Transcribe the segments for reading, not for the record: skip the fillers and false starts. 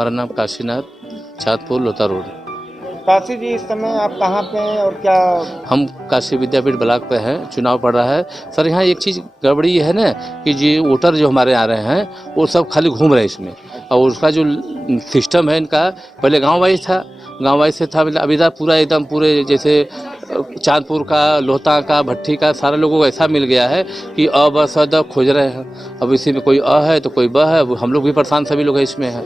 हमारा नाम काशीनाथ, चाँदपुर, लोता रोड। काशी जी, इस समय आप कहाँ पे हैं और क्या? हम काशी विद्यापीठ ब्लॉक पे हैं, चुनाव पड़ रहा है। सर यहाँ एक चीज़ गड़बड़ी ये है ना कि जी वोटर जो हमारे आ रहे हैं वो सब खाली घूम रहे हैं इसमें, और उसका जो सिस्टम है इनका, पहले गांव वाइज था, गांव वाइज से था, मतलब अभी तक पूरा एकदम पूरे जैसे चाँदपुर का, लोहता का, भट्ठी का सारे लोगों को ऐसा मिल गया है कि अ ब स द खोज रहे हैं। अब इसी में कोई अ है तो कोई ब है, अब हम लोग भी परेशान सभी लोग इसमें हैं।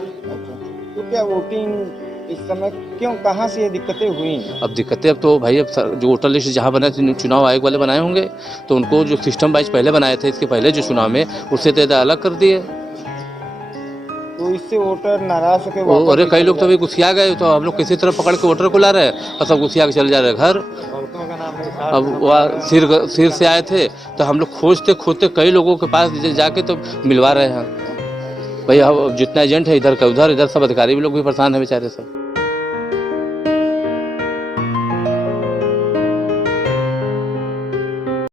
तो क्या वोटिंग इस समय क्यों, कहाँ से ये दिक्कतें हुई? अब दिक्कतें, अब तो भाई अब जो वोटर लिस्ट जहाँ बने थे, चुनाव आयोग वाले बनाए होंगे, तो उनको जो सिस्टम वाइज पहले बनाए थे इसके पहले जो चुनाव में, उससे तो अलग कर दिए। तो इससे वोटर नाराज होकर अरे कई लोग तो अभी घुसिया गए, तो हम लोग किसी तरह पकड़ के वोटर को ला रहे हैं और सब घुसिया के चले जा रहे हैं घर। अब वह सिर से आए थे तो हम लोग खोजते खोजते कई लोगों के पास जाके तो मिलवा रहे हैं। भाई अब जितना एजेंट है इधर का उधर, इधर सब अधिकारी भी लोग भी परेशान है बेचारे सब।